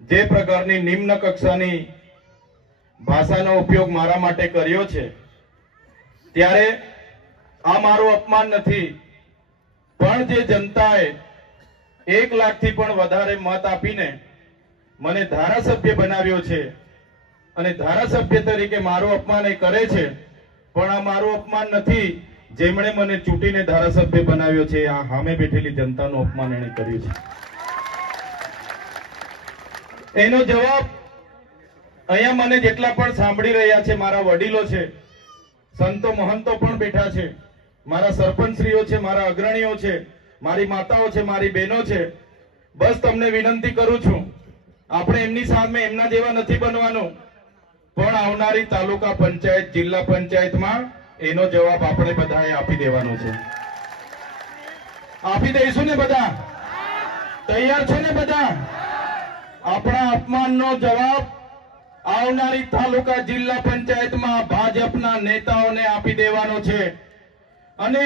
જે પ્રકારની નિમ્ન કક્ષાની ભાષાનો ઉપયોગ મારા માટે કર્યો છે, ત્યારે આ મારું અપમાન નથી. પણ જે જનતાએ એક લાખથી પણ વધારે મત આપીને મને ધારાસભ્ય બનાવ્યો છે અને ધારાસભ્ય તરીકે મારું અપમાન એ કરે છે, પણ આ મારું અપમાન નથી. જેમણે મને ચૂંટીને ધારાસભ્ય બનાવ્યો છે, આ સામે બેઠેલી જનતાનું અપમાન એણે કર્યું છે. એનો જવાબ અહીંયા મને જેટલા પણ સાંભળી રહ્યા છે, મારા વડીલો છે, સંતો મહંતો પણ બેઠા છે, મારા સરપંચશ્રીઓ છે, મારા અગ્રણીઓ છે, મારી માતાઓ છે, મારી બહેનો છે, બસ તમને વિનંતી કરું છું, આપણે એમની સામે એમના જેવા નથી બનવાનું, પણ આવનારી તાલુકા પંચાયત, જિલ્લા પંચાયતમાં એનો જવાબ આપણે બધાએ આપી દેવાનો છે. આપી દઈશું ને બધા? તૈયાર છો ને બધા? આપણા અપમાનનો જવાબ આવનારી તાલુકા જિલ્લા પંચાયતમાં ભાજપના નેતાઓને આપી દેવાનો છે. અને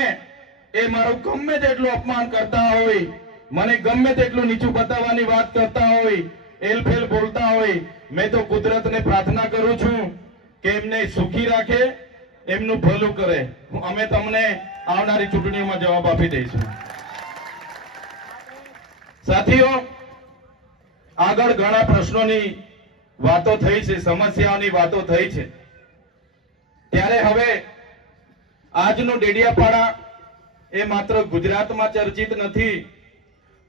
એ મારું ગમે તેટલું અપમાન કરતા હોય, મને ગમે તેટલું નીચું બતાવવાની વાત કરતા હોય, એલફેલ બોલતા હોય, મેં તો કુદરતને પ્રાર્થના કરું છું કે એમને સુખી રાખે, એમનું ભલું કરે. અમે તમને આવનારી ચૂંટણીઓમાં જવાબ આપી દઈશું. સાથીઓ આગળ ઘણા પ્રશ્નોની વાતો થઈ છે, સમસ્યાઓની વાતો થઈ છે. ત્યારે હવે આજનું ડેડિયાપાડા એ માત્ર ગુજરાતમાં ચર્ચિત નથી,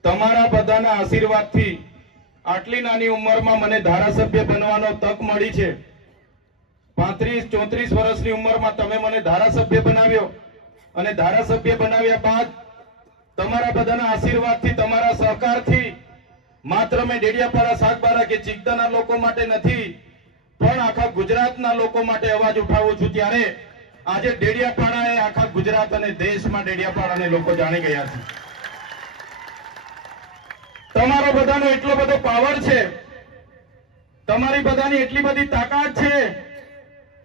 તમારા બધાના આશીર્વાદથી આટલી નાની ઉંમરમાં મને ધારાસભ્ય બનવાનો તક મળી છે. પાંત્રીસ, ચોત્રીસ વર્ષની ઉંમરમાં તમે મને ધારાસભ્ય બનાવ્યો અને ધારાસભ્ય બનાવ્યા બાદ તમારા બધાના આશીર્વાદથી, તમારા સહકારથી માત્ર મેં ડેડિયાપાડા સાગબારા કે ચિકદાના લોકો માટે નથી, પણ આખા ગુજરાતના લોકો માટે અવાજ ઉઠાવું છું ત્યારે આજે ડેડિયાપાડા એ આખા ગુજરાત અને દેશમાં ડેડિયાપાડાને લોકો જાણી ગયા છે. તમારો બધાનો એટલો બધો પાવર છે, તમારી બધાની એટલી બધી તાકાત છે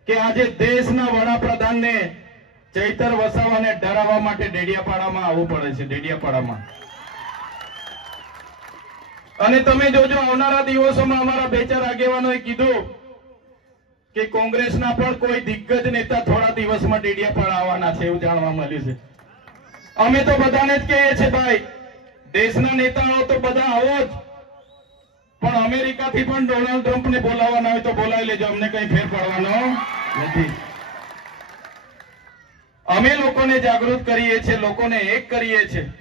કે આજે દેશના વડાપ્રધાનને ચૈતર વસાવાને ડરાવવા માટે ડેડિયાપાડામાં આવવું પડે છે, ડેડિયાપાડામાં. અને તમે જોજો, આવનારા દિવસોમાં અમારા બે ચાર આગેવાનોએ કીધું કે કોંગ્રેસના પણ કોઈ દિગ્ગજ નેતા થોડા દિવસમાં ડેડિયાપાડા આવવાના છે એવું જાણવા મળ્યું છે. અમે તો બધાને જ કહીએ છીએ, ભાઈ, દેશના નેતાઓ તો બધા આવો જ. પણ અમેરિકાથી પણ ડોનાલ્ડ ટ્રમ્પને બોલાવવાના હોય તો બોલાવી લેજો, અમને કઈ ફેર પડવાનો નથી. અમે લોકોને જાગૃત કરીએ છીએ, લોકોને એક કરીએ છીએ.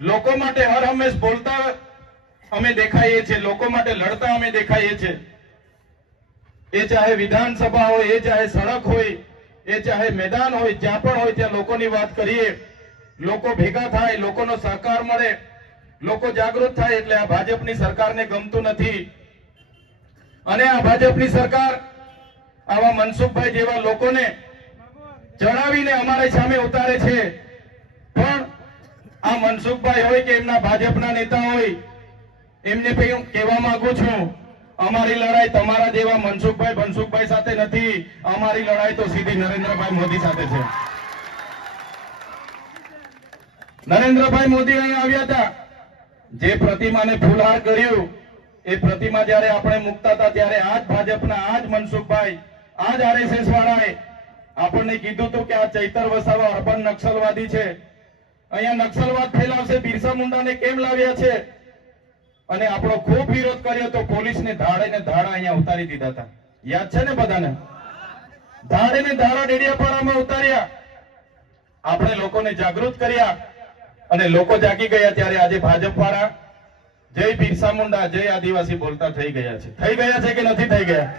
લોકો માટે હર હંમેશ બોલતા અમે દેખાઈએ છીએ, લોકો માટે લડતા અમે દેખાઈએ છીએ. એ ચાહે વિધાનસભા હોય, એ ચાહે સડક હોય, એ ચાહે મેદાન હોય, જ્યાં પણ હોય ત્યાં લોકોની વાત કરીએ. લોકો ભેગા થાય, લોકોનો સહકાર મળે, લોકો જાગૃત થાય એટલે આ ભાજપની સરકારને ગમતું નથી. અને આ ભાજપની સરકાર આવા મનસુખભાઈ જેવા લોકોને જણાવીને અમારી સામે ઉતારે છે. પણ આ મનસુખભાઈ હોય કે એમના ભાજપના નેતા હોય એમને કહેવા માંગુ છું, અમારી લડાઈ તમારા જેવા મનસુખભાઈ બનસુખભાઈ સાથે નથી. અમારી લડાઈ તો સીધી નરેન્દ્રભાઈ મોદી સાથે છે. નરેન્દ્રભાઈ મોદી અહીંયા આવ્યા હતા. જે પ્રતિમાને ફૂલહાર કર્યું, એ પ્રતિમા જ્યારે આપણે મુકતા હતા, ત્યારે આ જ ભાજપના આ જ મનસુખભાઈ આ જ આરએસએસ વાળાએ આપણને કીધું હતું કે આ ચૈતર વસાવા અર્બન નક્સલવાદી છે. અહીંયા નક્સલવાદ ફેલાવશે, બિરસા મુંડાને કેમ લાવ્યા છે? અને આપણો ખૂબ વિરોધ કર્યો તો પોલીસને ધાડે ને ધાડા અહીંયા ઉતારી દીધા હતા. યાદ છે ને બધાને? ધાડે ને ધાડા ડેડિયાપાડામાં ઉતાર્યા. આપણે લોકોને જાગૃત કર્યા અને લોકો જાગી ગયા ત્યારે આજે ભાજપ વાળા જય બિરસા મુંડા, જય આદિવાસી બોલતા થઈ ગયા છે. થઈ ગયા છે કે નથી થઈ ગયા?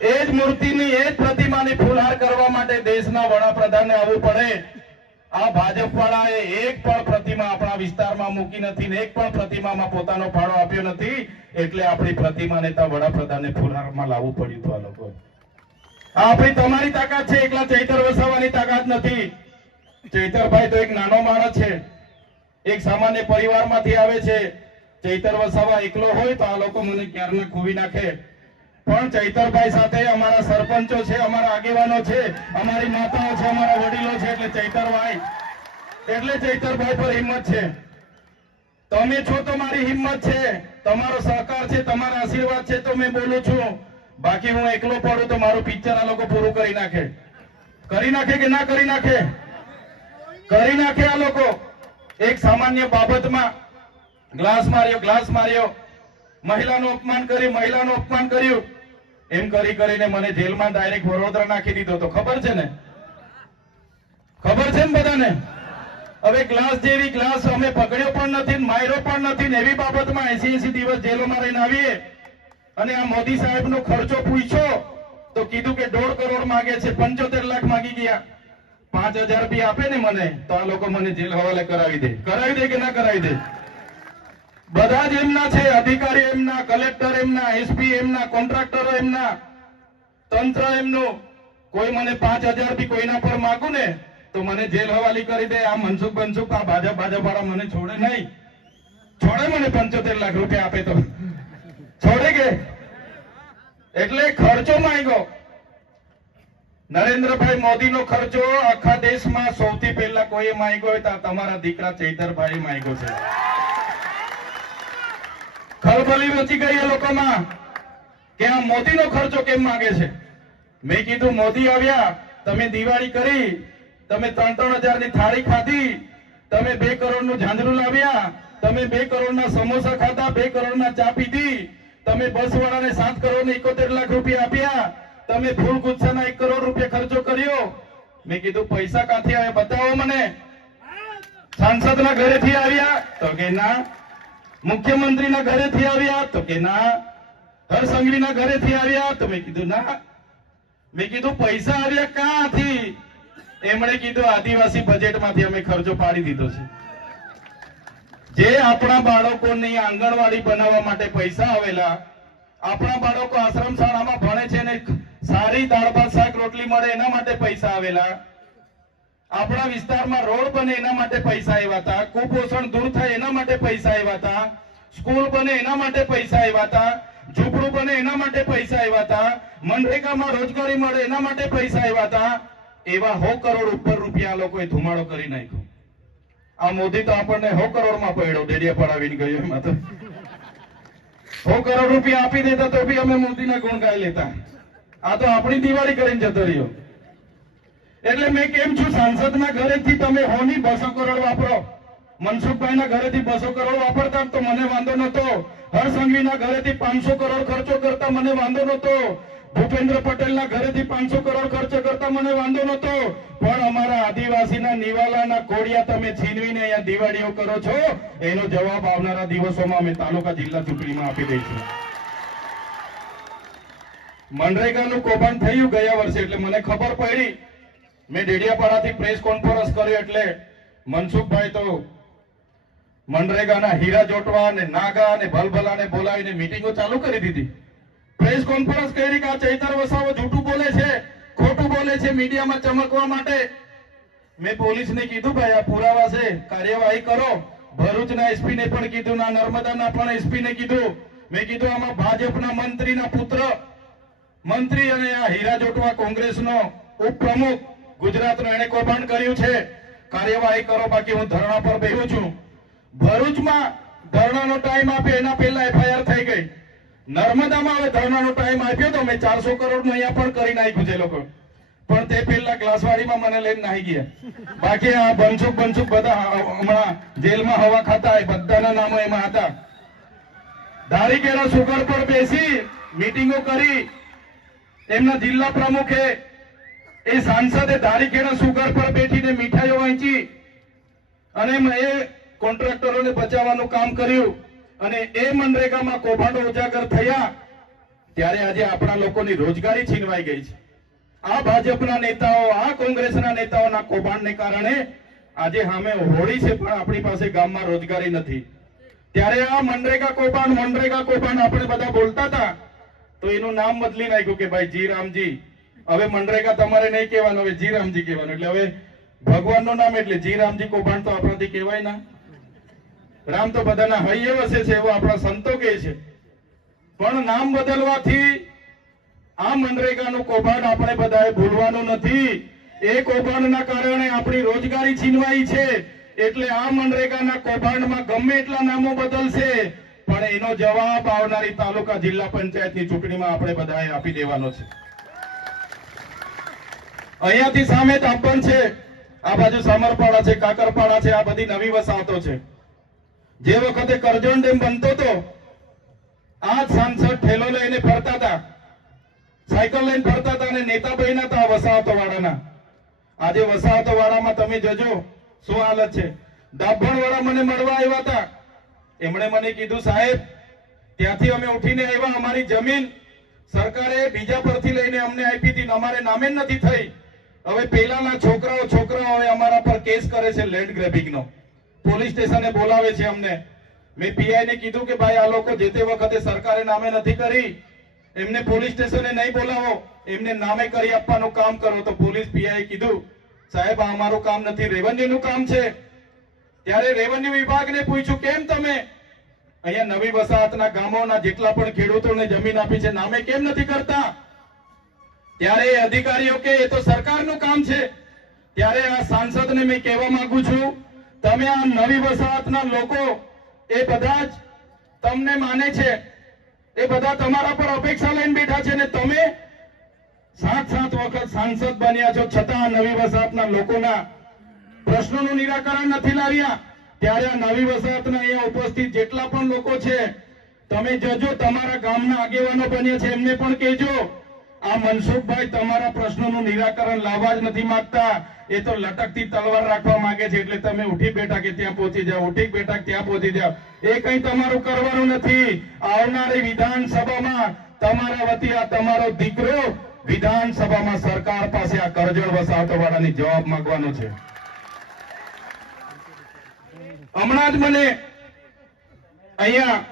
એ જ મૂર્તિની એ જ પ્રતિમાની ફૂલહાર કરવા માટે દેશના વડાપ્રધાનને આવવું પડે. આ ભાજપ વાળાએ એક પણ પ્રતિમા આપણા વિસ્તારમાં મૂકી નથી ને એક પણ પ્રતિમામાં પોતાનો ફાળો આપ્યો નથી, એટલે આપણી પ્રતિમાને ત્યાં વડાપ્રધાનને ફૂલહારમાં લાવવું પડ્યું હતું આ લોકો. આપણી તમારી તાકાત છે, એકલા ચૈતર વસાવાની તાકાત નથી. ચૈતરભાઈ તો એક નાનો માણસ છે, એક સામાન્ય પરિવારમાંથી આવે છે. ચૈતર વસાવા એકલો હોય તો આ લોકો મને ક્યારના ખૂવી નાખે? પણ ચૈતરભાઈ સાથે અમારા સરપંચો છે, અમારા આગેવાનો છે, અમારી માતાઓ છે, અમારા વડીલો છે, એટલે ચૈતરભાઈ. એટલે ચૈતરભાઈ પર હિંમત છે. તમે છો તો મારી હિંમત છે, તમારો સહકાર છે, તમારા આશીર્વાદ છે તો મેં બોલું છું. બાકી હું એકલો પડું તો મારું પિક્ચર આ લોકો પૂરું કરી નાખે. કરી નાખે કે ના કરી નાખે? કરી નાખે આ લોકો. એક સામાન્ય બાબતમાં ગ્લાસ માર્યો ગ્લાસ માર્યો. મહિલાનું અપમાન કરી મહિલાનું અપમાન કર્યું. એમ કરી કરીને મને જેલમાં ડાયરેક્ટ વડોદરા નાખી દીધો તો ખબર છે ને? ખબર છે ને બધાને? હવે ગ્લાસ જેવી ગ્લાસ અમે પકડ્યો પણ નથી માર્યો પણ નથી એવી બાબતમાં એસી એસી દિવસ જેલોમાં રહીને આવીએ. અને આ મોદી સાહેબનો ખર્ચો પૂછ્યો તો કીધું કે દોઢ કરોડ માગે છે, પંચોતેર લાખ માગી ગયા. પાંચ હજાર રૂપિયા આપે ને મને, તો આ લોકો મને જેલ હવાલે કરાવી દે. કરાવી દે કે ના કરાવી દે? બધા જ એમના છે, અધિકારી એમના, કલેક્ટર એમના, એસપી એમના, કોન્ટ્રાક્ટરો એમના, તંત્ર એમનું. કોઈ મને પાંચ હજાર કોઈના પર માગું ને, તો મને જેલ હવાલી કરી દે. આ મનસુખ બનસુખ, આ ભાજપ ભાજપ વાળા મને છોડે નહીં. છોડે મને પંચોતેર લાખ રૂપિયા આપે તો. છોડે કે? એટલે ખર્ચો માંગ્યો. નરેન્દ્રભાઈ મોદીનો ખર્ચો આખા દેશમાં સૌથી પહેલા કોઈએ માંગ્યો હોય તો તમારા દીકરા ચૈતરભાઈ માંગ્યો છે. ખળભળી મચી ગઈ એ લોકોમાં કે આ મોદીનો ખર્ચો કેમ માંગે છે? મેં કીધું, મોદી આવ્યા, તમે દિવાળી કરી, તમે ત્રણ ત્રણ હજારની થાળી ખાધી, તમે બે કરોડનું ઝાંઝરું લાવ્યા, તમે બે કરોડના સમોસા ખાધા, બે કરોડના ચા પીધી, તમે બસ વાળાને સાત કરોડ ને એકોતેર લાખ રૂપિયા આપ્યા, તમે ફૂલ ગુચ્છાના એક કરોડ રૂપિયા ખર્ચો કર્યો. મેં કીધું, પૈસા ક્યાંથી આવે બતાવો મને. સાંસદના ઘરેથી આવ્યા તો કે, ના મુખ્યમંત્રીના ઘરેથી આવ્યા તો કે ના હરસંઘવીના ઘરેથી આવ્યા તો મેં કીધું, ના. મેં કીધું, પૈસા આવ્યા ક્યાંથી એમણે કીધું, આદિવાસી બજેટમાંથી અમે ખર્ચો પાડી દીધો છે. જે આપણા બાળકોની આંગણવાડી બનાવવા માટે પૈસા આવેલા, આપણા બાળકો આશ્રમ શાળામાં ભણે છે ને સારી દાળ ભાત શાક, રોટલી મળે એના માટે પૈસા આવેલા આપણા વિસ્તારમાં રોડ બને એના માટે પૈસા આવ્યા હતા, કુપોષણ દૂર થાય એના માટે પૈસા આવ્યા હતા, સ્કૂલ બને એના માટે પૈસા આવ્યા હતા, ઝૂંપડું બને એના માટે પૈસા આવ્યા હતા, મનરેગામાં રોજગારી મળે એના માટે પૈસા આવ્યા હતા, એવા હો કરોડ ઉપર રૂપિયા લોકોએ ધુમાડો કરી નાખ્યો. આ મોદી તો આપણને હો કરોડમાં પડ્યો, ડેડિયા પડાવીને ગયો એમાં તો. હો કરોડ રૂપિયા આપી દેતા તો બી અમે મોદીના ગુણ ગાઈ લેતા. આ તો આપણી દિવાળી કરીને જતો રહ્યો. એટલે મેં કેમ છું, સાંસદના ઘરેથી તમે હોની બસો કરોડ વાપરો? મનસુખભાઈના ઘરેથી બસો કરોડ વાપરતા તો મને વાંધો નતો હરસંઘવીના ઘરેથી પાંચસો કરોડ ખર્ચો કરતા મને વાંધો નતો ભૂપેન્દ્ર પટેલના ઘરેથી પાંચસો કરોડ ખર્ચો કરતા મને વાંધો નતો પણ અમારા આદિવાસીના નિવાલાના કોડિયા તમે છીનવીને અહીંયા દિવાળીઓ કરો છો, એનો જવાબ આવનારા દિવસોમાં અમે તાલુકા જિલ્લા ચૂંટણીમાં આપી દઈશું. મનરેગાનું કૌભાંડ થયું ગયા વર્ષે, એટલે મને ખબર પડી. મેં ડેડિયાપાડાથી પ્રેસ કોન્ફરન્સ કરી એટલે મનસુખભાઈ તો મનરેગાના હીરા જોટવા અને નાગા અને ભલભલાને બોલાવીને મિટિંગો ચાલુ કરી દીધી. પ્રેસ કોન્ફરન્સ કરી કે આ ચૈતર વસાવો જૂઠું બોલે છે, ખોટું બોલે છે, મીડિયામાં ચમકવા માટે? મેં પોલીસને કીધું, ભાઈ, આ પુરાવા છે, કાર્યવાહી કરો. ભરૂચના એસપીને પણ કીધું, ના, નર્મદાના પણ એસપીને કીધું. મેં કીધું, આમાં ભાજપના મંત્રીના પુત્ર, મંત્રી અને આ હીરા જોટવા કોંગ્રેસનો ઉપપ્રમુખ ગુજરાતનો એને કૌભાંડ કર્યું છે. કાર્યવાહી કરો, બાકી હું ધરણા પર બેહું છું. ભરૂચમાં ધરણાનો ટાઈમ આપે એના પહેલા એફઆઈઆર થઈ ગઈ. નર્મદામાં હવે ધરણાનો ટાઈમ આપ્યો તો મેં ચારસો કરોડનું અહીંયા પણ કરી નાખ્યું છે લોકો. પણ તે પહેલા ગ્લાસવાડીમાં મને લઈને નાહી ગયા. બાકી આ બનસુખ બનસુખ બધા હમણાં જેલમાં હવા ખાતા બધાના નામો એમાં હતા. ધારીકેરા સુગર પર બેસી, મીટિંગો કરી. એમના જિલ્લા પ્રમુખે એ સાંસદે ધારીકેરા સુગર પર બેઠીને મીઠાઈઓ વહેંચી અને એ કોન્ટ્રાક્ટરોને બચાવવાનું કામ કર્યું અને એ મનરેગામાં કૌભાંડો ઉજાગર થયા ત્યારે આજે આપણા લોકોની રોજગારી છીનવાઈ ગઈ છે. આ ભાજપના નેતાઓ, આ કોંગ્રેસના નેતાઓના કૌભાંડને કારણે આજે સામે હોળી છે પણ આપણી પાસે ગામમાં રોજગારી નથી. ત્યારે આ મનરેગા કૌભાંડ મનરેગા કૌભાંડ આપણે બધા બોલતા હતા, તો એનું નામ બદલી નાખ્યું કે ભાઈ જી રામજી હવે મનરેગા તમારે નહીં કહેવાનું, હવે જી રામજી કહેવાનું. એટલે હવે ભગવાનનું નામ એટલે જી રામજી કૌભાંડ તો આપણાથી કહેવાય ના. રામ તો બધાના હૈયે વસે છે એવો આપણા સંતો કહે છે. પણ નામ બદલવાથી આ મનરેગાનું કૌભાંડ આપણે બધાએ ભૂલવાનું નથી. એ કૌભાંડના કારણે આપણી રોજગારી છીનવાઈ છે. એટલે આ મનરેગાના કૌભાંડમાં ગમે એટલા નામો બદલશે, પણ એનો જવાબ આવનારી તાલુકા જિલ્લા પંચાયતની ચૂંટણીમાં આપણે બધાએ આપી દેવાનો છે. અહીંયાથી સામે તાપણ છે. આ બાજુ સામરપાડા છે, કાકરપાડા છે, આ બધી નવી વસાહતો છે. જે વખતે કરજણ ડેમ બનતો હતો આ જ સાંસદ ઠેલો લઈને ફરતા હતા. સાયકલ લઈને ફરતા હતા અને નેતા બન્યા હતા વસાહતો વાળાના આજે વસાહતો વાળામાં તમે જજો, શું હાલત છે? દાભણ વાળા મને મળવા આવ્યા હતા. એમણે મને કીધું, સાહેબ, ત્યાંથી અમે ઉઠીને આવ્યા, અમારી જમીન સરકારે બીજા પરથી લઈને અમને આપી હતી અમારે નામે નથી થઈ. હવે પેલાના છોકરાઓ છોકરાઓ અમારા પર કેસ કરે છે લેન્ડ ગ્રેબિંગ નો પોલીસ સ્ટેશને બોલાવે છે અમને. મેં પીઆઈ ને કીધું કે ભાઈ આ લોકો જે તે વખતે સરકારે નામે નથી કરી, એમને પોલીસ સ્ટેશને નહીં બોલાવો, એમને નામે કરી આપવાનું કામ કરો. તો પોલીસ પીઆઈ કીધું, સાહેબ, આ અમારું કામ નથી રેવન્યુ નું કામ છે. ત્યારે રેવન્યુ વિભાગને પૂછ્યું, કેમ તમે? અહીંયા નવી વસાહતના ગામોના જેટલા પણ ખેડૂતોને જમીન આપી છે, નામે કેમ નથી કરતા? ત્યારે અધિકારીઓ કે, એ તો સરકારનું કામ છે. ત્યારે આ સાંસદને મેં કહેવા માંગુ છું, તમે આ નવી વસાહતના લોકો, એ બધા જ તમને માને છે. એ બધા તમારા પર અપેક્ષા લઈને બેઠા છે ને તમે સાત સાત વખત સાંસદ બન્યા છો. છતાં નવી વસાહતના લોકોના પ્રશ્નોનું નિરાકરણ નથી લાવ્યા. ત્યારે આ નવી વસાહતના અહીંયા ઉપસ્થિત જેટલા પણ લોકો છે, તમે જજો, તમારા ગામના આગેવાનો બન્યા છે. એમને પણ કહેજો. આ મનસુખભાઈ, તમારા પ્રશ્નોનું નિરાકરણ લાવવા જ નથી માંગતા. એ તો લટકતી તલવાર રાખવા માંગે છે, એટલે તમે ઉઠી બેઠા કે ત્યાં પહોંચી જાઓ, ઉઠી બેઠા ત્યાં પહોંચી જાઓ. એ કઈ તમારું કરવાનું નથી. આવનારી વિધાનસભામાં તમારા વતી આ તમારો દીકરો વિધાનસભામાં સરકાર પાસે આ કરજણ વસાહતો વાળાની જવાબ માંગવાનો છે. હમણાં જ મને અહીંયા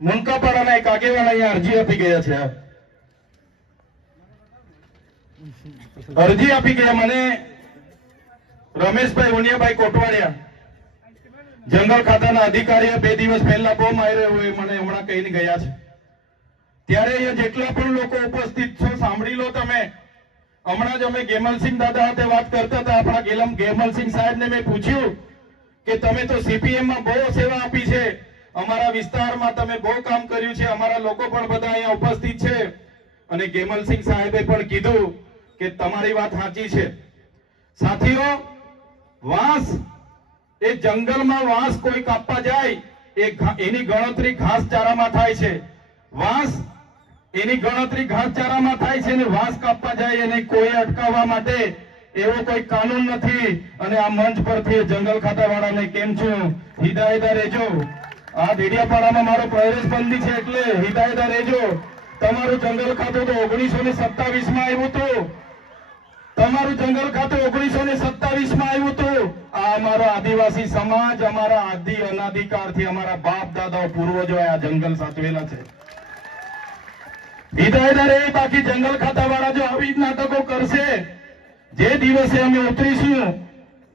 મુનકાપાડાના એક આગેવાન અહીંયા અરજી આપી ગયા છે. અરજી આપી ગયા મને રમેશભાઈ ઉનિયાભાઈ કોટવાડિયા. જંગલ ખાતાના અધિકારીઓ બે દિવસ પહેલા બોમ્બ આવ્યો મને હમણાં કહીને ગયા છે. ત્યારે અહીંયા જેટલા પણ લોકો ઉપસ્થિત છો, સાંભળી લો તમે. હમણાં જ અમે ગેમલસિંહ દાદા સાથે વાત કરતા હતા, આપણા ગેલમ, ગેમલસિંહ સાહેબને મેં પૂછ્યું કે તમે તો સીપીએમમાં બહુ સેવા આપી છે. અમારા વિસ્તારમાં તમે બહુ કામ કર્યું છે, અમારા લોકો પણ બધા અહીંયા ઉપસ્થિત છે. અને ગેમલસિંહ સાહેબે પણ કીધું કે તમારી વાત સાચી છે. સાથીઓ, વાંસ, એ જંગલમાં વાંસ કોઈ કાપવા જાય એની ગણતરી ઘાસચારામાં થાય છે. વાંસ, એની ગણતરી ઘાસચારામાં થાય છે અને વાંસ કાપવા જાય, એને કોઈ અટકાવવા માટે એવો કોઈ કાનૂન નથી. અને આ મંચ પરથી જંગલ ખાતા વાળાને કેમ છું? હિદાયતા રહેજો. આ ડેડિયાપાડામાં મારો પ્રવેશ બંધી છે એટલે હિદાયતા રહેજો. તમારું જંગલ ખાતું તો ઓગણીસો ને સત્તાવીસમાં આવ્યું હતું. તમારું જંગલ ખાતું ઓગણીસો ને સત્તાવીસમાં આવ્યું હતું. આ અમારો આદિવાસી સમાજ, અમારા આદિ અનાધિકારથી અમારા બાપ, દાદાઓ, પૂર્વજો આ જંગલ સાચવેલા છે. બાકી જંગલ ખાતા વાળા જો આવી નાટકો કરશે, જે દિવસે અમે ઉતરીશું,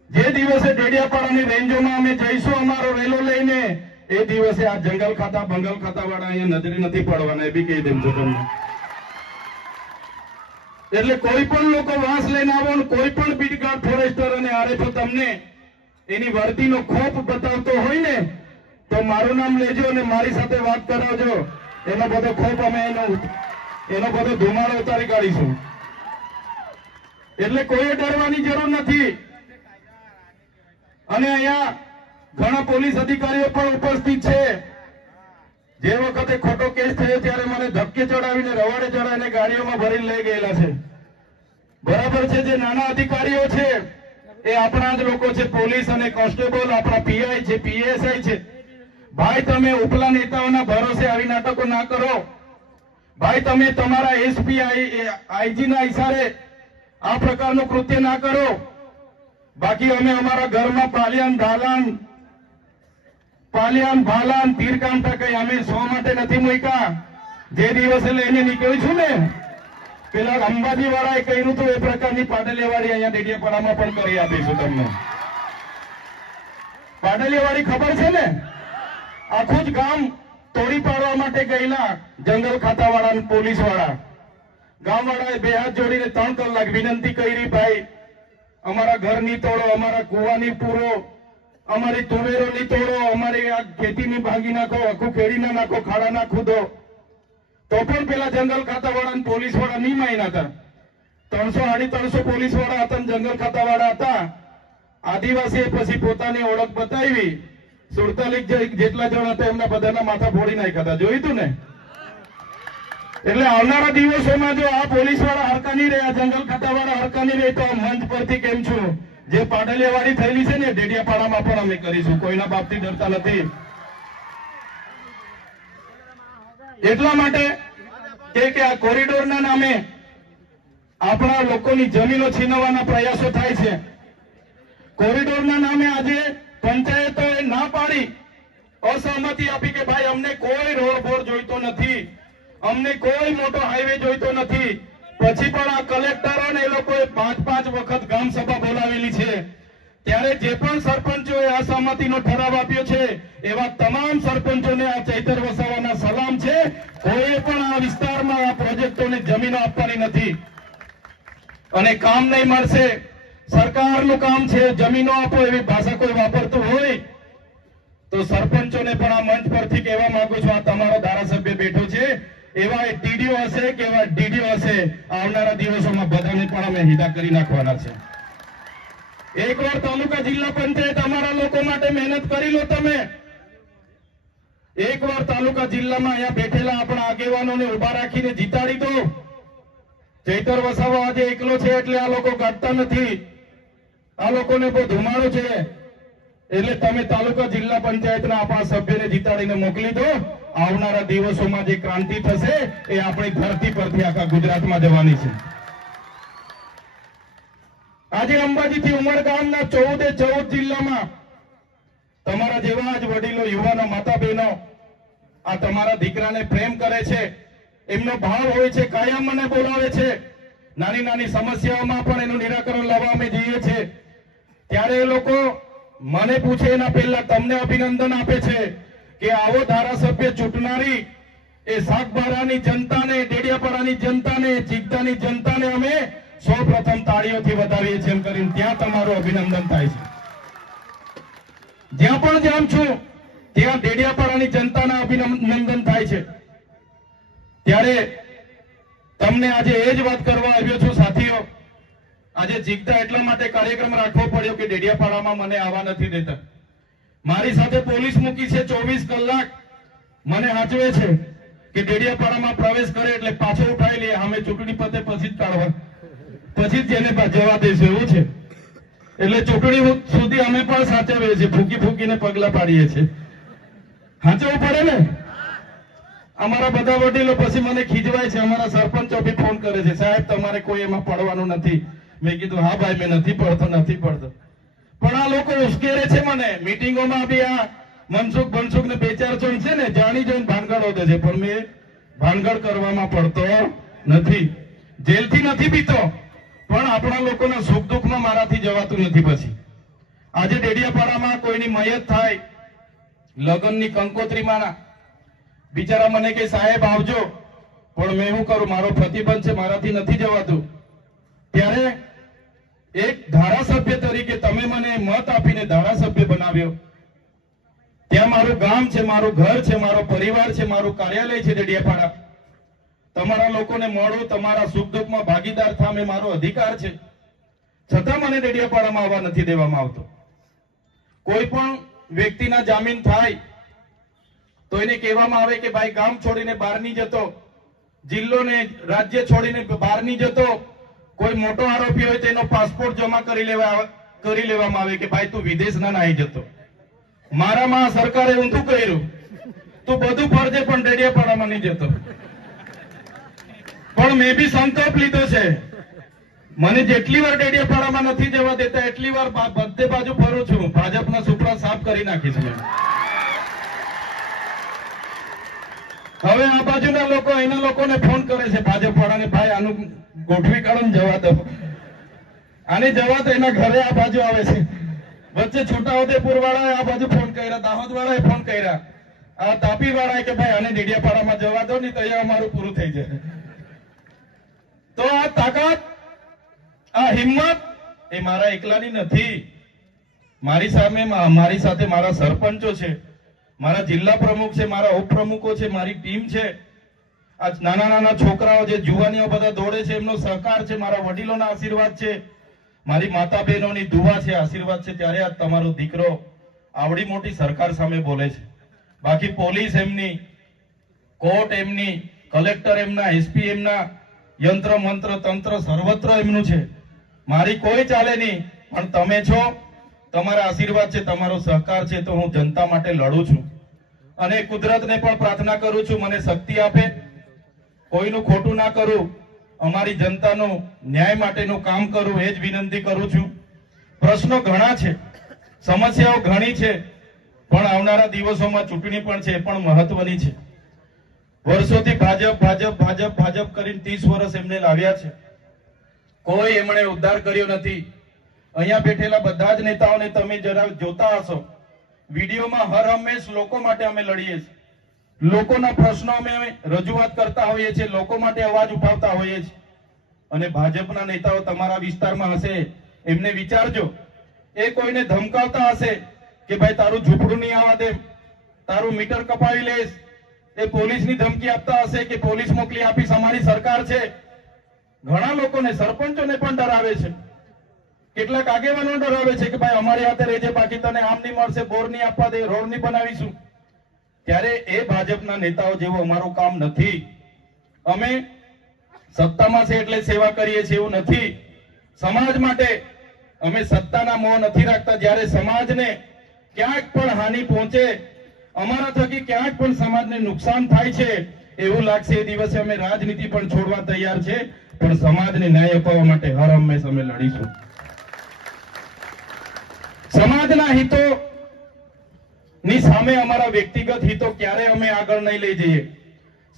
જે દિવસે ડેડિયાપાડાની રેન્જોમાં અમે જઈશું અમારો રેલો લઈને, એ દિવસે આ જંગલ ખાતા, બંગલ ખાતા વાળા અહીંયા નજરે નથી પડવાના, એ બી કહી દેમ છું તમને. એટલે કોઈ પણ લોકો વાંસ લઈને આવો કોઈ પણ બીટગાર્ડ ફોરેસ્ટર અને આરએફઓ તમને એની વર્દીનો ખોપ બતાવતો હોય ને, તો મારું નામ લેજો અને મારી સાથે વાત કરાવજો. એનો બધો ખોપ અમે એનો એનો બધો ધુમાડો ઉતારી કાઢીશું. એટલે કોઈએ ડરવાની જરૂર નથી. અને અહીંયા ઘણા પોલીસ અધિકારીઓ પણ ઉપસ્થિત છે. જે વખતે ખોટો કેસ થયો ત્યારે મને ધબકે ચડાવીને, રવાડે ચડાવીને ગાડીઓમાં ભરીને લઈ ગયેલા છે. બરાબર છે, જે નાના અધિકારીઓ છે, એ આપણા જ લોકો છે, પોલીસ અને કોન્સ્ટેબલ, આપણા પીઆઈ છે, પીએસઆઈ છે. ભાઈ, તમે ઉપલા નેતાઓના ભરોસે આવી નાટકો ના કરો. ભાઈ, તમે તમારા એસપી આઈજી ના ઇશારે આ પ્રકારનું કૃત્ય ના કરો. બાકી અમે અમારા ઘરમાં પાલિયાન, ઢાલાન પાલિયાન ભાલાન તીરકામ કઈ અમે સો માટે નથી મૂક્યા. જે દિવસે લઈને નીકળ્યું છું ને, પેલા અંબાજી વાળાએ કહ્યું હતું એ પ્રકારની પાટલીવાળી અહીંયા ડેડિયાપાડામાં પણ કરી આપીશું તમને. પાટલીવાળી ખબર છે ને? આખું જ ગામ તોડી પાડવા માટે ગયેલા જંગલ ખાતા વાળા પોલીસવાળા ગામ વાળાએ બે હાથ જોડીને ત્રણ કલાક વિનંતી કરી, ભાઈ, અમારા ઘરની તોડો, અમારા કુવાની પૂરો અમારી તુવેરોની તોડો અમારી આ ખેતીની ભાગી નાખો, આખું ખેડી ના નાખો, ખાડા ના ખુદો તો પણ પેલા જંગલ ખાતા વાળા પોલીસવાળા નહીં માન્યા હતા. ત્રણસો સાડી ત્રણસો પોલીસવાળા હતા જંગલ ખાતા વાળા હતા. આદિવાસીએ પછી પોતાની ઓળખ બતાવી. સુડતાલીસ જેટલા જણ હતા એમના બધાના માથા ફોડી નાખ્યા જોયું તું ને? એટલે આવનારા દિવસોમાં જો આ પોલીસવાળા હરકા નહીં રહે જંગલ ખાતા વાળા હરકા નહીં રહે તો મંચ પરથી કેમ છું? જે પાડલિયા થયેલી છે ને, ડેડિયાપાડામાં પણ અમે કરીશું. કોઈના બાપથી ડરતા નથી. એટલા માટે કે આ કોરિડોરના નામે આપણા લોકોની જમીનો છીનવવાના પ્રયાસો થાય છે. કોરિડોરના નામે આજે પંચાયતોએ ના પાડી અસહમતિ આપી કે ભાઈ અમને કોઈ રોડ બોર જોઈતો નથી. અમને કોઈ મોટો હાઈવે જોઈતો નથી. પછી પણ આ કલેક્ટરો ને એ લોકોએ પાંચ પાંચ વખત ગામ સભા બોલાવેલી છે. ત્યારે જે પણ સરપંચોએ અસહમતિનો ઠરાવ આપ્યો છે, એવા તમામ સરપંચોને આ ચૈતર વસાવાના સલામ છે. કોઈ પણ આ વિસ્તારમાં આ પ્રોજેક્ટોને જમીનો આપવાની નથી. અને કામ નહીં મળશે. સરકારનું કામ છે, જમીનો આપો એવી ભાષા કોઈ વાપરતું હોય. તો સરપંચોને પણ આ મંચ પરથી કહેવા માંગુ છું, આ તમારો ધારાસભ્ય બેઠો છે. એવા ટીડીઓ હશે કે એવા ડીડીઓ હશે, આવનારા દિવસોમાં બધાને પણ અમે હિદા કરી નાખવાના છે. એકવાર તાલુકા જિલ્લા પંચાયત અમારા લોકો માટે મહેનત કરી લો તમે. એકવાર તાલુકા જિલ્લામાં અહીંયા બેઠેલા આપણા આગેવાનોને ઊભા રાખીને જીતાડી દો. ચૈતર વસાવા આજે એકલો છે એટલે આ લોકો કાઢતા નથી. આ લોકોને બહુ ધુમાડો છે. એટલે તમે તાલુકા જિલ્લા પંચાયતના આપણા સભ્યને જીતાડીને મોકલી દો. આવનારા દિવસોમાં જે ક્રાંતિ થશે એ આપણી ધરતી પરથી આખા ગુજરાતમાં જવાની છે. આજે અંબાજીથી ઉમરગામના ચૌદે ચૌદ જિલ્લામાં તમારા જેવા જ વડીલો, યુવાનો માતા બહેનો આ તમારા દીકરાને પ્રેમ કરે છે. એમનો ભાવ હોય છે, કાયમ મને બોલાવે છે. નાની નાની સમસ્યાઓમાં પણ એનું નિરાકરણ લાવવા અમે જઈએ છીએ. ત્યારે એ લોકો મને પૂછે એના પહેલા તમને અભિનંદન આપે છે કે આવો ધારાસભ્ય ચૂંટનારી એ સાગબારાની જનતાને, ડેડિયાપાડાની જનતાને જીગતાની જનતાને અમે સૌ પ્રથમ તાળીઓથી વધાવીએ છીએ એમ કરીને ત્યાં તમારું અભિનંદન થાય છે. જ્યાં પણ જામ છું, ત્યાં ડેડિયાપાડાની જનતાના અભિનંદન થાય છે. ત્યારે તમને આજે એ જ વાત કરવા આજે જીગતા એટલા માટે કાર્યક્રમ રાખવો પડ્યો કે ડેડિયાપાડામાં મને આવવા નથી દેતા. મારી સાથે પોલીસ મૂકી છે ચોવીસ કલાક. મને હાચવે છે કે ડેડિયાપાડામાં પ્રવેશ કરે એટલે પાછો ઉઠાઈ લે અમે ચૂંટણી પતે પછી જ કાઢવા. પછી જેને જવા દેશે, એવું છે. એટલે ચૂંટણી સુધી અમે પણ સાચવીએ છીએ, ફૂકી ફૂકીને પગલા પાડીએ છીએ. હાચવવું પડે ને? અમારા બધા વડીલો પછી મને ખીજવાય છે, અમારા સરપંચો બી ફોન કરે છે, સાહેબ, તમારે કોઈ એમાં પડવાનું નથી. મેં કીધું, હા ભાઈ, મેં નથી પડતો નથી પડતો. પણ આ લોકો ઉશ્કેરે છે મને. મીટિંગોમાં બી આ મનસુખ બનસુખ ને બે ચાર જણ છે ને, જાણી જોઈને ભાનગડ હોતે છે. પણ મેં ભાનગડ કરવામાં પડતો નથી. જેલથી નથી પીતો. પણ આપણા લોકોના સુખ દુઃખમાં મારાથી જવાતું નથી પછી. આજે ડેડિયાપાડામાં કોઈની મયત થાય, લગ્નની કંકોત્રીમાં બિચારા મને કે, સાહેબ, આવજો. પણ મેં શું કરું? મારો પ્રતિબંધ છે, મારાથી નથી જવાતું. ત્યારે એક ધારાસભ્ય તરીકે તમે મને મત આપીને ધારાસભ્ય બનાવ્યો. ત્યાં મારું ગામ છે, મારું ઘર છે, મારો પરિવાર છે, મારું કાર્યાલય છે ડેડિયાપાડા. તમારા લોકોને મળું, તમારા સુખ દુઃખમાં ભાગીદાર થામે મારો અધિકાર છે. છતાં મને ડેડિયાપાડામાં આવવા નથી દેવામાં આવતો. કોઈ પણ વ્યક્તિના જામીન થાય, તો એને કહેવામાં આવે કે, ભાઈ, ગામ છોડીને બહાર નહીં જતો. જિલ્લો ને રાજ્ય છોડીને બહાર નહીં જતો. કોઈ મોટો આરોપી હોય તેનો પાસપોર્ટ જમા કરી લેવા કરી લેવામાં આવે કે ભાઈ તું વિદેશ ના નાહી જતો. મારામાં સરકારે ઊંધું કર્યું? તું બધું ફરજે પણ ડેડિયાપાડામાં નહીં જતો. પણ મેં બી સંકલ્પ લીધો છે. મને જેટલી વાર ડેડિયાપાડામાં નથી જવા દેતા, એટલી વાર બધે બાજુ ફરું છું. ભાજપના સુપડા સાફ કરી નાખીશ મેં. હવે આ બાજુના લોકો, એના લોકોને ફોન કરે છે ભાજપ વાળાને ભાઈ, આનું ગોઠવી કાઢો ને જવા દો. આને જવા દો એના ઘરે આ બાજુ આવે છે. વચ્ચે છોટાઉદેપુર વાળાએ આ બાજુ ફોન કર્યા દાહોદ વાળાએ ફોન કર્યા. આ તાપી વાળાએ કે ભાઈ, આને ડેડિયાપાડામાં જવા દો ને તો અહીંયા અમારું પૂરું થઈ જાય તો આ તાકાત, આ હિંમત, એ મારા એકલાની નથી. મારી સામે મારી સાથે મારા સરપંચો છે. મારા જિલ્લા પ્રમુખ છે, મારા ઉપપ્રમુખો છે, મારી ટીમ છે. આ નાના નાના છોકરાઓ જે જુવાનીઓ બધા દોડે છે, એમનો સહકાર છે, મારા વડીલોના આશીર્વાદ છે. મારી માતા બહેનોની દુવા છે, આશીર્વાદ છે. ત્યારે આ તમારો દીકરો આવડી મોટી સરકાર સામે બોલે છે. બાકી પોલીસ એમની, કોર્ટ એમની, કલેક્ટર એમના, એસપી એમના, યંત્ર, મંત્ર, તંત્ર, સર્વત્ર એમનું છે. મારી કોઈ ચાલે નહીં, પણ તમે છો, તમારા આશીર્વાદ છે, તમારો સહકાર છે, તો હું જનતા માટે લડું છું. અને કુદરતને પણ પ્રાર્થના કરું છું, મને શક્તિ આપે. કોઈનું ખોટું ના કરું, અમારી જનતાનો ન્યાય માટેનું કામ કરું, એ જ વિનંતી કરું છું. પ્રશ્નો ઘણા છે, સમસ્યાઓ ઘણી છે, પણ આવનારા દિવસોમાં ચૂંટણી પણ છે પણ મહત્વની છે. વર્ષોથી ભાજપ ભાજપ ભાજપ ભાજપ કરીને ત્રીસ વર્ષ એમને લાવ્યા છે. કોઈ એમણે ઉદ્ધાર કર્યો નથી. અહીંયા બેઠેલા બધા જ નેતાઓને તમે જરા જોતા હશો. વિડીયોમાં હર હંમેશ લોકો માટે અમે લડીએ છીએ. લોકોના પ્રશ્નો અમે રજૂઆત કરતા હોઈએ છીએ, લોકો માટે અવાજ ઉઠાવતા હોઈએ છીએ. અને ભાજપના નેતાઓ તમારા વિસ્તારમાં હશે, એમને વિચારજો. એ કોઈને ધમકાવતા હશે કે ભાઈ, તારું ઝૂંપડું નહીં આવવા દે, તારું મીટર કપાવી લઈશ એ પોલીસની ધમકી આપતા હશે કે પોલીસ મોકલી આપીશ અમારી સરકાર છે. ઘણા લોકોને, સરપંચોને પણ ડરાવે છે. કેટલાક આગેવાનો ડરાવે છે કે ભાઈ, અમારી હાથે રહેજે, બાકી તને આમ નહીં મળશે, બોર નહીં આપવા દે, રોડ નહીં બનાવીશું. ત્યારે એ ભાજપના નેતાઓ જેવું અમારું કામ નથી. અમે સત્તામાં છે એટલે સેવા કરીએ છીએ એવું નથી. સમાજ માટે અમે સત્તાના મોહ નથી રાખતા. જ્યારે સમાજને ક્યાંક પણ હાનિ પહોંચે, અમારા થકી ક્યાંક પણ સમાજને નુકસાન થાય છે, એવું લાગશે એ દિવસે અમે રાજનીતિ પણ છોડવા તૈયાર છે. પણ સમાજને ન્યાય અપાવવા માટે હર હંમેશ અમે લડીશું. સમાજના હિતો ની સામે અમારા વ્યક્તિગત હિતો ક્યારે અમે આગળ નહીં લઈ જઈએ.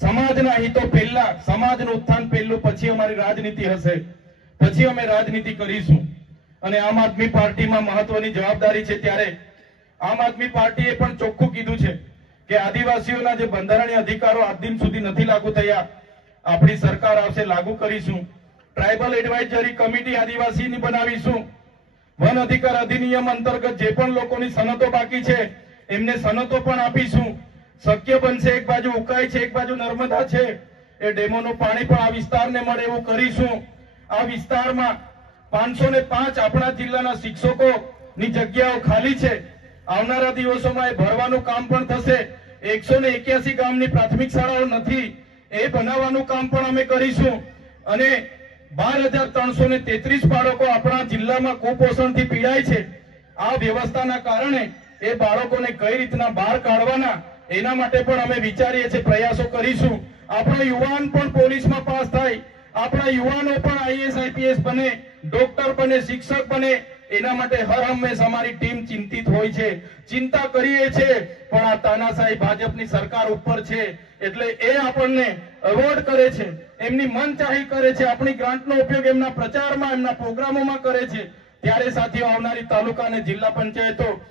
સમાજના હિતો પહેલા, સમાજનું ઉત્થાન પહેલું, પછી અમારી રાજનીતિ હશે. પછી અમે રાજનીતિ કરીશું. અને આમ આદમી પાર્ટીમાં મહત્વની જવાબદારી છે ત્યારે આમ આદમી પાર્ટીએ પણ ચોખ્ખું કીધું છે કે આદિવાસીઓના જે બંધારણીય અધિકારો આજ દિન સુધી નથી લાગુ થયા, આપણી સરકાર આવશે, લાગુ કરીશું. ટ્રાઇબલ એડવાઇઝરી કમિટી આદિવાસીની બનાવીશું. વન અધિકાર અધિનિયમ અંતર્ગત જે પણ લોકોની સનતો બાકી છે એમને સનતો પણ આપીશું. શક્ય બનશે એક બાજુ ઉકાઈ છે, એક બાજુ નર્મદા છે. એ ડેમોનું પાણી પણ આ વિસ્તારને મળે એવું કરીશું. આ વિસ્તારમાં પાંચસો ને પાંચ આપણા જિલ્લાના શિક્ષકો ની જગ્યાઓ ખાલી છે. આવનારા દિવસોમાં એ ભરવાનું કામ પણ થશે. એકસો ને એક્યાસી ગામની પ્રાથમિક શાળાઓ નથી. એ બનાવવાનું કામ પણ અમે કરીશું. અને બાર હજાર ત્રણસો ને તેત્રીસ બાળકો આપણા જિલ્લામાં કુપોષણથી પીડાય છે. આ વ્યવસ્થાના કારણે એ બાળકોને કઈ રીતના બહાર કાઢવાના, એના માટે પણ અમે વિચારીએ છીએ, પ્રયાસો કરીશું. આપણા યુવાન પણ પોલીસમાં પાસ થાય. આપણા યુવાનો પણ આઈએસ આઈપીએસ બને, ડોક્ટર બને, શિક્ષક બને, એના માટે હર હંમેશ અમારી ટીમ ચિંતિત હોય છે. ચિંતા કરીએ છીએ, પણ આ તાનાશાહી ભાજપની સરકાર ઉપર છે. એટલે એ આપણને અવોર્ડ કરે છે. એમની મનચાહી કરે છે. આપણી ગ્રાન્ટનો ઉપયોગ એમના પ્રચારમાં, એમના પ્રોગ્રામોમાં કરે છે. ત્યારે સાથીઓ, આવનારી તાલુકા અને જિલ્લા પંચાયતો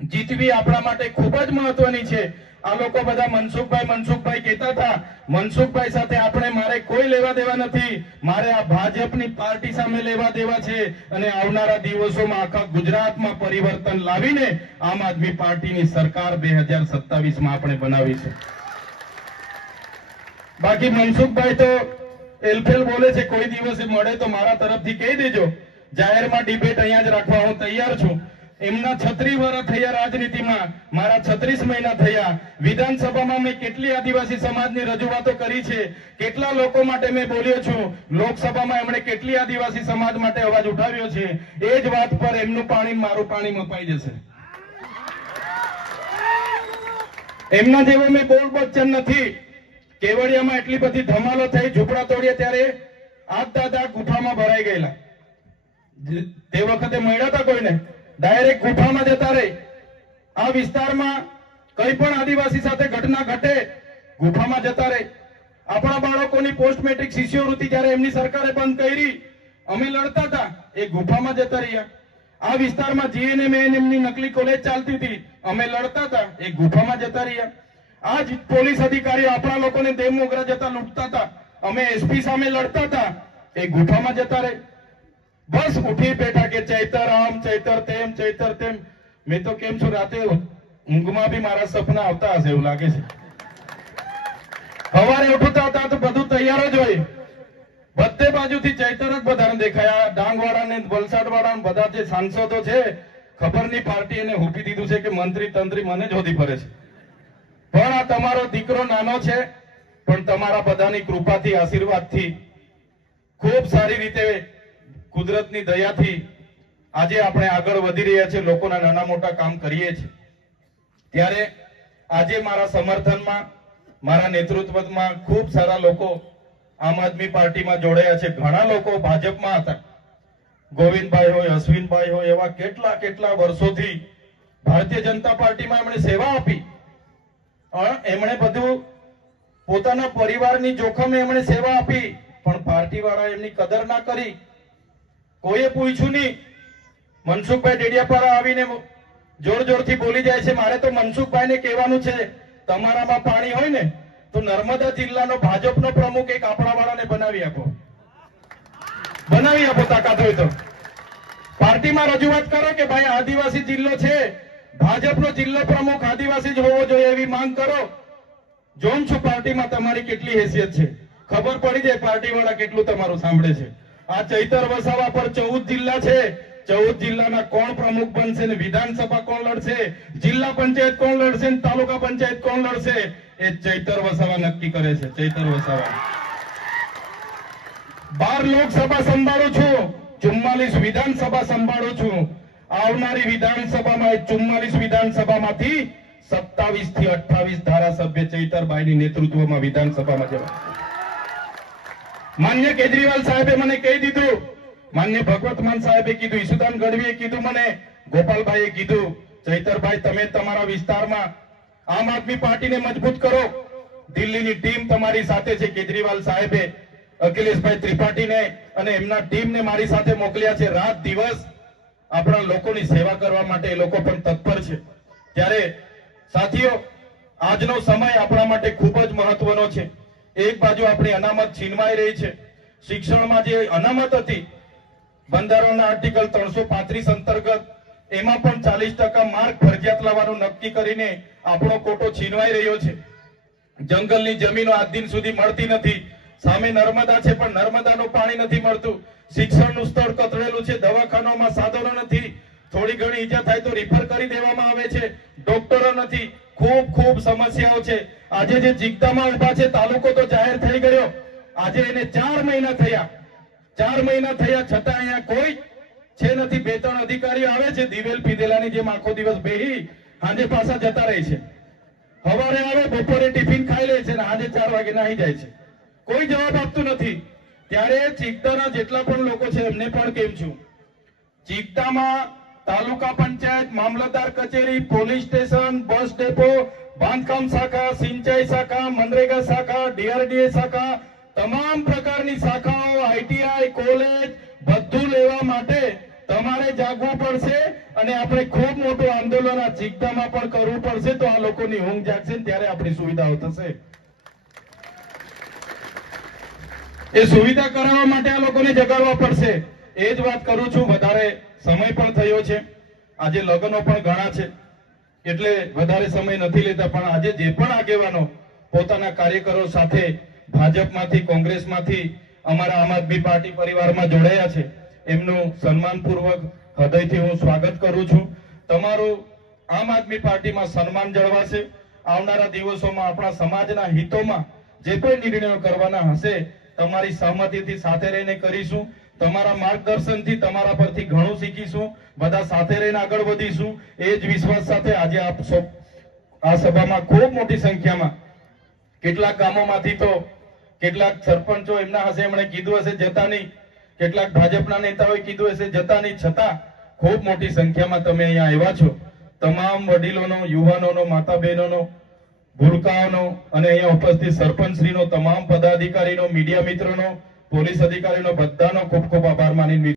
જીતવી આપણા માટે ખૂબ જ મહત્વની છે. આ લોકો બધા મનસુખભાઈ મનસુખભાઈ કહેતા હતા, મનસુખભાઈ સાથે આપણે મારે કોઈ લેવા દેવા નથી. મારે આ ભાજપની પાર્ટી સામે લેવા દેવા છે અને આવનારા દિવસોમાં આખા ગુજરાતમાં પરિવર્તન લાવીને આમ આદમી પાર્ટીની સરકાર બે હજાર આપણે બનાવી છે. બાકી મનસુખભાઈ તો એલફેલ બોલે છે, કોઈ દિવસે મળે તો મારા તરફથી કહી દેજો. જાહેરમાં ડિબેટ અહીંયા જ રાખવા હું તૈયાર છું. એમના છત્રી વર્ષ થયા રાજનીતિમાં, મારા છત્રીસ મહિના થયા. વિધાનસભામાં મેં કેટલી આદિવાસી સમાજની રજૂઆતો કરી છે, કેટલા લોકો માટે મેં બોલ્યો છું, લોકસભામાં એમણે કેટલી આદિવાસી સમાજ માટે અવાજ ઉઠાવ્યો છે, એ જ વાત પર એમનું પાણી, મારું પાણી મપાઈ જશે. એમના જેવો મેં બોલ બચ્ચન નથી. કેવડિયામાં એટલી બધી ધમાલો થઈ, ઝૂંપડા તોડ્યા ત્યારે આગ દાદા ગુફામાં ભરાઈ ગયેલા. તે વખતે મળ્યા હતા કોઈને? ડાયરેક્ટ ગુફામાં જતા રહે. આ વિસ્તારમાં કઈ પણ આદિવાસી સાથે ઘટના ઘટે, ગુફામાં જતા રહે. આપણા બાળકોની પોસ્ટ મેટ્રિક શિષ્યવૃત્તિ જ્યારે એમની સરકારે બંધ કરી, અમે લડતા હતા, એ ગુફામાં જતા રહ્યા. આ વિસ્તારમાં જીએનએમએન એમની નકલી કોલેજ ચાલતી હતી, અમે લડતા હતા, એ ગુફામાં જતા રહ્યા. આ જ પોલીસ અધિકારીઓ આપણા લોકોને દેવ મોગરા જતા લૂંટતા હતા. અમે એસપી સામે લડતા હતા, એ ગુફામાં જતા રહે. બસ ઉઠી બેઠા કે ચૈતર આમ, ચૈતર તેમ ચૈતર તેમ. મેં તો કેમ છું, રાતે ઊંઘમાં બી મારા સપના આવતા હશે એવું લાગે છે. સવારે ઉઠતા હતા તો બધું તૈયાર જ હોય. બધે બાજુથી ચૈતર જ બધાને દેખાયા. ડાંગ વાળા ને વલસાડ વાળા બધા જે સાંસદો છે ખબરની પાર્ટી એને હુપી દીધું છે કે મંત્રી, તંત્રી મને જ હોધી ફરે છે. પણ આ તમારો દીકરો નાનો છે, પણ તમારા બધાની કૃપાથી, આશીર્વાદથી ખૂબ સારી રીતે કુદરતની દયાથી આજે આપણે આગળ વધી રહ્યા છીએ, લોકોના નાના મોટા કામ કરીએ છીએ. ત્યારે આજે મારા સમર્થનમાં, મારા નેતૃત્વમાં ખૂબ સારા લોકો આમ આદમી પાર્ટીમાં જોડાયા છે. ઘણા લોકો ભાજપમાં હતા. ગોવિંદભાઈ હોય, અશ્વિનભાઈ હોય, એવા કેટલા કેટલા વર્ષોથી ભારતીય જનતા પાર્ટીમાં એમણે સેવા આપી. એમણે બધું પોતાના પરિવારની જોખમે એમણે સેવા આપી, પણ પાર્ટી વાળા એમની કદર ના કરી. કોઈએ પૂછ્યું નહીં? મનસુખભાઈ ડેડિયાપાડા આવીને જોર જોરથી બોલી જાય છે, મારે તો મનસુખભાઈને કહેવાનું છે, તમારામાં પાણી હોય ને, તો નર્મદા જિલ્લાનો ભાજપનો પ્રમુખ એક આપણા વાળાને બનાવી આપો. બનાવી આપો તાકાત હોય તો. પાર્ટીમાં રજૂઆત કરો કે ભાઈ, આદિવાસી જિલ્લો છે, ભાજપનો જિલ્લો પ્રમુખ આદિવાસી જ હોવો જોઈએ એવી માંગ કરો. જોઉં છું પાર્ટીમાં તમારી કેટલી હેસિયત છે. ખબર પડી જાય પાર્ટી વાળા કેટલું તમારું સાંભળે છે. આ ચૈતર વસાવા પર ચૌદ જિલ્લા છે. ચૌદ જિલ્લાના કોણ પ્રમુખ બનશે ને વિધાનસભા કોણ લડશે? જિલ્લા પંચાયત કોણ લડશે ને તાલુકા પંચાયત કોણ લડશે? એ ચૈતર વસાવા નક્કી કરે છે. ચૈતર વસાવા. બાર લોકસભા સંભાળું છું. ચુમ્માલીસ વિધાનસભા સંભાળું છું. આવનારી વિધાનસભામાં ચુમ્માલીસ વિધાનસભામાંથી સત્તાવીસથી અઠ્ઠાવીસ ધારાસભ્ય ચૈતરભાઈની નેતૃત્વમાં વિધાનસભામાં જવા માન્ય કેજરીવાલ સાહેબે મને કહી દીધું. માન્ય ભગવતમાન સાહેબે કીધું, ઈસુદાન ગઢવીએ કીધું મને, ગોપાલભાઈએ કીધું, ચૈતરભાઈ, તમે તમારા વિસ્તારમાં આમ આદમી પાર્ટીને મજબૂત કરો. દિલ્હીની ટીમ તમારી સાથે છે, કેજરીવાલ સાહેબે. અખિલેશભાઈ ત્રિપાઠીને અને એમના ટીમને મારી સાથે મોકલ્યા છે, રાત દિવસ આપણા લોકોની સેવા કરવા માટે એ લોકો પણ તત્પર છે. ત્યારે, સાથીઓ, આજનો સમય આપણા માટે ખૂબ જ મહત્વનો છે. એક બાજુ આપણી અનામત છીનવાઈ રહી છે. શિક્ષણમાં જે અનામત હતી, બંધારણના આર્ટિકલ ત્રણસો પાંત્રીસ અંતર્ગત, એમાં પણ ચાલીસ ટકા માર્ક ફરજિયાત લાવવાનું નક્કી કરીને આપણો કોટો છીનવાઈ રહ્યો છે. જંગલની જમીનો આજ દિન સુધી મળતી નથી. સામે નર્મદા છે, પણ નર્મદાનું પાણી નથી મળતું. શિક્ષણનું સ્તર કતરેલું છે. દવાખાનામાં સાધનો નથી. થોડી ઘણી ઈજા થાય તો રિફર કરી દેવામાં આવે છે. ડોક્ટરો નથી. ખૂબ ખૂબ સમસ્યાઓ છે. આજે જે જીગતામાં ઊભા છે, તાલુકો તો જાહેર થઈ ગયો. આજે એને ચાર મહિના થયા. ચાર મહિના થયા છતાં અહીંયા કોઈ છે નથી. બે, ત્રણ અધિકારીઓ આવે છે. દિવેલ પીધેલાની જેમ આખો દિવસ બેહી સાંજે પાછા જતા રહે છે. સવારે આવે, બપોરે ટિફિન ખાઈ લે છે ને આજે ચાર વાગે નાહી જાય છે. કોઈ જવાબ આપતું નથી. ત્યારે ચીકદાના જેટલા પણ લોકો છે, એમને પણ કેમ છું? ચીકદામાં તાલુકા પંચાયત મામલતદાર કચેરી, પોલીસ સ્ટેશન, બસ ડેપો, બાંધકામ શાખા, સિંચાઈ શાખા, મનરેગા શાખા, ડીઆરડીએ શાખા, તમામ પ્રકારની શાખાઓ, આઈટીઆઈ, કોલેજ, બધું લેવા માટે તમારે જાગવું પડશે અને આપણે ખૂબ મોટું આંદોલન આ ચીકદામાં પણ કરવું પડશે. તો આ લોકોની ઊંઘ જાગશે ત્યારે આપણી સુવિધાઓ થશે. એ સુવિધા કરાવવા માટે આ લોકોને જગાડવા પડશે. એ જ વાત કરું છું. વધારે સમય પણ થયો છે. આજે લગ્નો પણ ઘણા છે. એટલે વધારે સમય નથી લેતા, પણ આજે જે પણ આગેવાનો પોતાના કાર્યકરો સાથે ભાજપમાંથી, કોંગ્રેસમાંથી, અમારા આમ આદમી પાર્ટી પરિવારમાં જોડાયા છે, એમનું સન્માનપૂર્વક હૃદયથી હું સ્વાગત કરું છું. તમારું આમ આદમી પાર્ટીમાં સન્માન જળવાશે. આવનારા દિવસોમાં આપણા સમાજના હિતોમાં જે કોઈ નિર્ણયો કરવાના હશે, તમારી સહમતિથી સાથે રહીને કરીશું. તમારા માર્ગદર્શનથી તમારા પરથી ઘણું શીખીશું, બધા સાથે રહીને આગળ વધીશું. એ જ વિશ્વાસ સાથે આજે આપ આ સભામાં ખૂબ મોટી સંખ્યામાં કેટલાક ગામોમાંથી તો કેટલાક સરપંચો એમના હશે, એમણે કીધું હશે, જતા નહીં. કેટલાક ભાજપના નેતાઓએ કીધું હશે, જતા નહીં. છતાં ખૂબ મોટી સંખ્યામાં તમે અહીંયા આવ્યા છો. તમામ વડીલોનો, યુવાનોનો માતા બહેનોનો ભૂલકાઓનો અને અહીંયા ઉપસ્થિત સરપંચશ્રીનો, તમામ પદાધિકારીનો, મીડિયા મિત્રોનો પોલીસ અધિકારીનો બધાનો ખૂબ ખૂબ આભાર માની